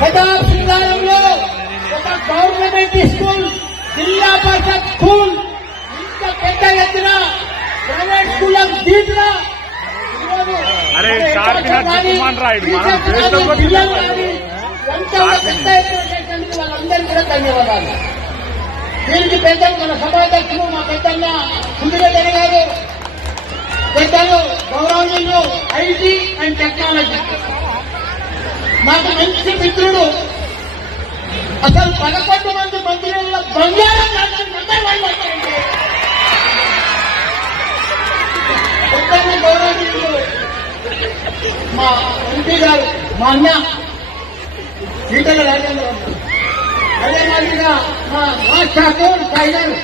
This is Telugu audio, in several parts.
ప్రతాప్ సింగారంలో ఒక గవర్నమెంట్ స్కూల్, జిల్లా పరిషత్ స్కూల్ ఇంత పెద్ద ఎత్తున ప్రైవేట్ స్కూళ్ళకు దీటున వాళ్ళందరికీ కూడా ధన్యవాదాలు. దీనికి పెద్దలు మన సభాధ్యక్షులు మా పెద్దన్న సుధీరజన గారు, పెద్దలు గౌరవనీయులు ఐటీ అండ్ టెక్నాలజీ, మాకు మంచి మిత్రుడు. అసలు 11 మంది మంత్రుల బంగారం నెంబర్ 1 వచ్చారండి. పెద్దలు గౌరవనీయులు మా ఎంపీ గారు, మా అన్న ఈటల రాజేంద్ర, అదే మాదిరిగా మా ఠాకూర్ టైలర్,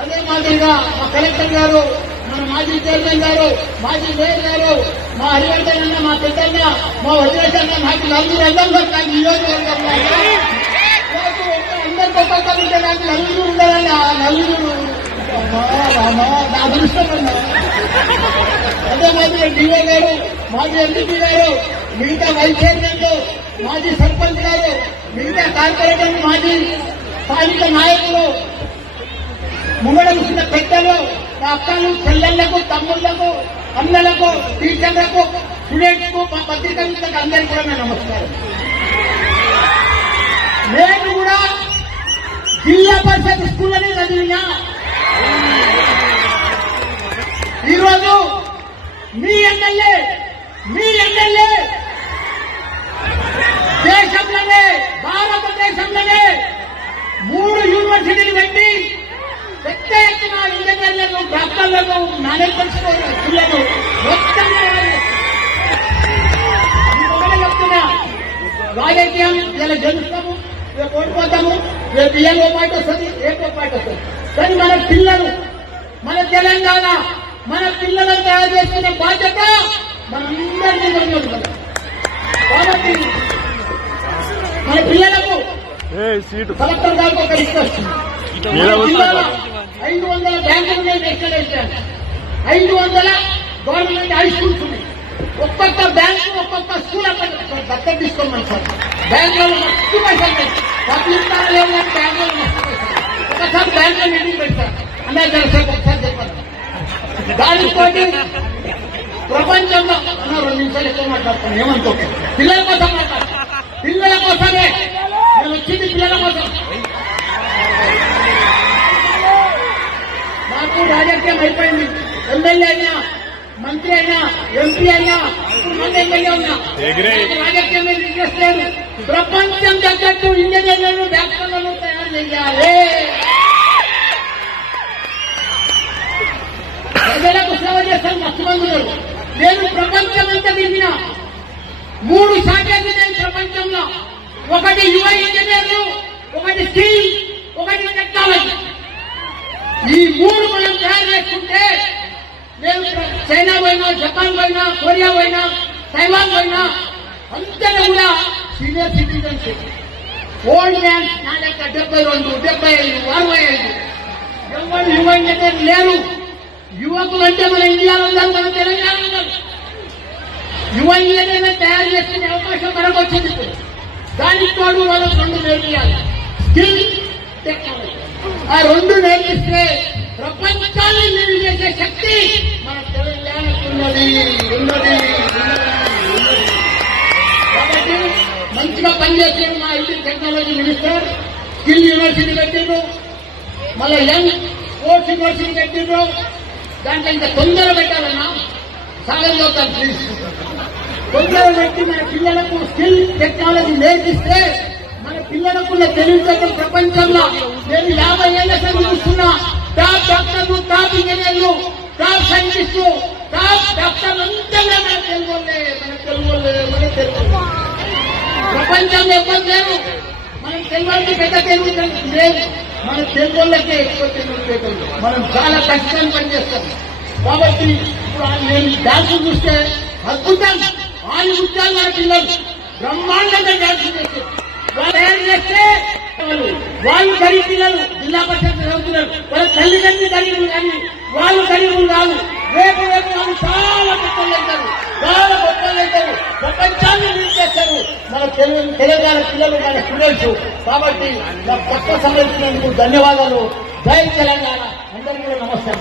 అదే మాదిరిగా మా కలెక్టర్ గారు, మన మాజీ చైర్మన్ గారు, మాజీ మేయర్ గారు, మా హరివర్ధన్ అన్న, మా పెద్దన్న, మా వదిలేసన్న, నాకు నలుగురు అందరూ నాకు నియోజకవర్గంలో అందరితో ఉంటే నాకు నలుగురు ఉండాలని ఆ నలుగురు నా అదృష్టం అన్నా. అదే మాదిరిగా డిఓ గారు, మాజీ ఎంపీ గారు, మిగతా వైస్ చైర్మన్లు, మాజీ సర్పంచ్ గారు, మిగతా కార్పొరేటర్, మాజీ స్థానిక నాయకులు, ముంగడ కూర్చున్న పెద్దలు, మా అక్కలు, చెల్లెళ్లకు, తమ్ముళ్లకు, అన్నలకు, టీచర్లకు, స్టూడెంట్స్ కు, మా పత్రికలకు అందరికీ కూడా నేను నమస్కారం. నేను కూడా జిల్లా పరిషత్ స్కూల్ అని చదివినా. ఈరోజు మీ ఎమ్మెల్యే దేశంలోనే, భారతదేశంలోనే 3 యూనివర్సిటీలు పెట్టి పెద్ద ఎత్తున ఇంజనీర్లను, డాక్టర్లను, మేనేజ్మెంట్ స్కూళ్లను మొత్తం చెప్తున్నా. రాజకీయం ఇలా గెలుస్తాము, రేపు ఓడిపోతాము, రేపు ఏ పార్టీ వస్తుంది, రేపు పార్టీ వస్తుంది. కానీ మన పిల్లలు, మన తెలంగాణ, మన పిల్లలను తయారు చేసుకునే బాధ్యత మనందరినీ ఉంటుంది. కాబట్టి మన పిల్లలకు కలెక్టర్ గారికి ఒక రిక్వెస్ట్, 500 బ్యాంకులు నేను ఎక్స్టెండ్ 500 గవర్నమెంట్ హై స్కూల్స్ ఉన్నాయి. ఒక్కొక్క బ్యాంకు, ఒక్కొక్క స్కూల్ అక్కడ దత్తత తీసుకోమని సార్. బ్యాంకులలో మస్తు పైసలు పబ్లిక్ లేవు, బ్యాంకులో మస్తు పైసలు. ఒకసారి బ్యాంకులో మీటింగ్ పెడతారు అన్నయ్య జరసేపు ఒకసారి చెప్పారు. దానితో ప్రపంచంలో 2 నిమిషాలు ఎక్కువ మాట్లాడుతున్నాను, ఏమనుకోండి. పిల్లల కోసం మాట్లాడతాను, పిల్లల కోసమే నేను వచ్చింది, పిల్లల కోసం. నాకు రాజకీయం అయిపోయింది. ఎమ్మెల్యే అయినా, మంత్రి అయినా, ఎంపీ అయినా, ఇప్పుడు ఎమ్మెల్యే ఉన్నా, రాజకీయం మీద ఇంట్రెస్ట్ లేదు. ప్రపంచం తగ్గట్టు ఇంజనీర్లను, డాక్టర్లను తయారు చేయాలి. ప్రజలకు సేవ చేస్తాను మస్తు మంది ఉన్నారు. నేను ప్రపంచం అంతా తిరిగిన 3 శాఖలు నేను ప్రపంచంలో. ఒకటి యువ ఇంజనీర్లు, ఒకటి స్కిల్, ఒకటి టెక్నాలజీ. ఈ 3 మనం తయారు చేసుకుంటే నేను చైనా పోయినా, జపాన్ పోయినా, కొరియా పోయినా, తైవాన్ పోయినా అంతటా కూడా సీనియర్ సిటిజన్షిప్, ఓల్డ్ మ్యాన్ నా లెక్క 72, 75, 65 ఎవరు యువ ఇంజనీర్ లేరు. యువకులు అంటే మన ఇండియాలో ఉన్నారు, మన తెలంగాణలో ఉన్నారు. యువ ఇంజనీర్లు తయారు చేసుకునే అవకాశం మనకు వచ్చింది. దానికి తోడు వాళ్ళకు 2 నేర్పియాలి, స్కిల్, టెక్నాలజీ. ఆ 2 నేర్పిస్తే ప్రపంచాన్ని నీరు చేసే శక్తి మన తెలంగాణకు ఉన్నది. కాబట్టి మంచిగా పనిచేసారు మా IT technology minister. Skill university పెట్టిండ్రు, మళ్ళీ యంగ్ స్పోర్ట్స్ యూనివర్సిటీ పెట్టిండ్రు. దాంట్లో ఇంకా తొందర పెట్టాలన్నా సాగర్ చదువుతాను ప్లీజ్. తొందర పెట్టి మన పిల్లలకు స్కిల్ టెక్నాలజీ నేర్పిస్తే మన పిల్లలకున్న తెలివితేటలు ప్రపంచంలో నేను 50 ఏళ్ల సంది చూస్తున్నా. టాప్ డాక్టర్లు, టాప్ ఇంజనీర్లు, టాప్ సైంటిస్టు, టాప్ డాక్టర్లు అంతా మన తెలుగులే. ప్రపంచంలో ఎవరు లేరు. మనం తెలుగు పెద్ద తెలుగు లేదు, మన తెలుగులకే ఎక్కువ తెలివితేటలు. మనం చాలా కష్టం పనిచేస్తాం. కాబట్టి ఇప్పుడు నేను డాన్స్ చూస్తే అద్భుతం. 6 ఉద్యోగాలు మన పిల్లలు బ్రహ్మాండంగా డాన్స్ చేస్తారు. తయారు చేస్తే వాళ్ళు గరీబ్ పిల్లలు, జిల్లా పరిషత్ చదువుతున్నారు, వాళ్ళ తల్లిదండ్రులు గరీబులు, కానీ వాళ్ళు గరీబులు కాదు. రేపు వాళ్ళు చాలా గొప్పలు అవుతారు, ప్రపంచాన్ని చేస్తారు. మన తెలంగాణ పిల్లలు మన స్టూడెంట్స్. కాబట్టి నాకు తక్కువ సమర్థించినందుకు ధన్యవాదాలు. జై తెలంగాణ. అందరికీ కూడా నమస్కారం.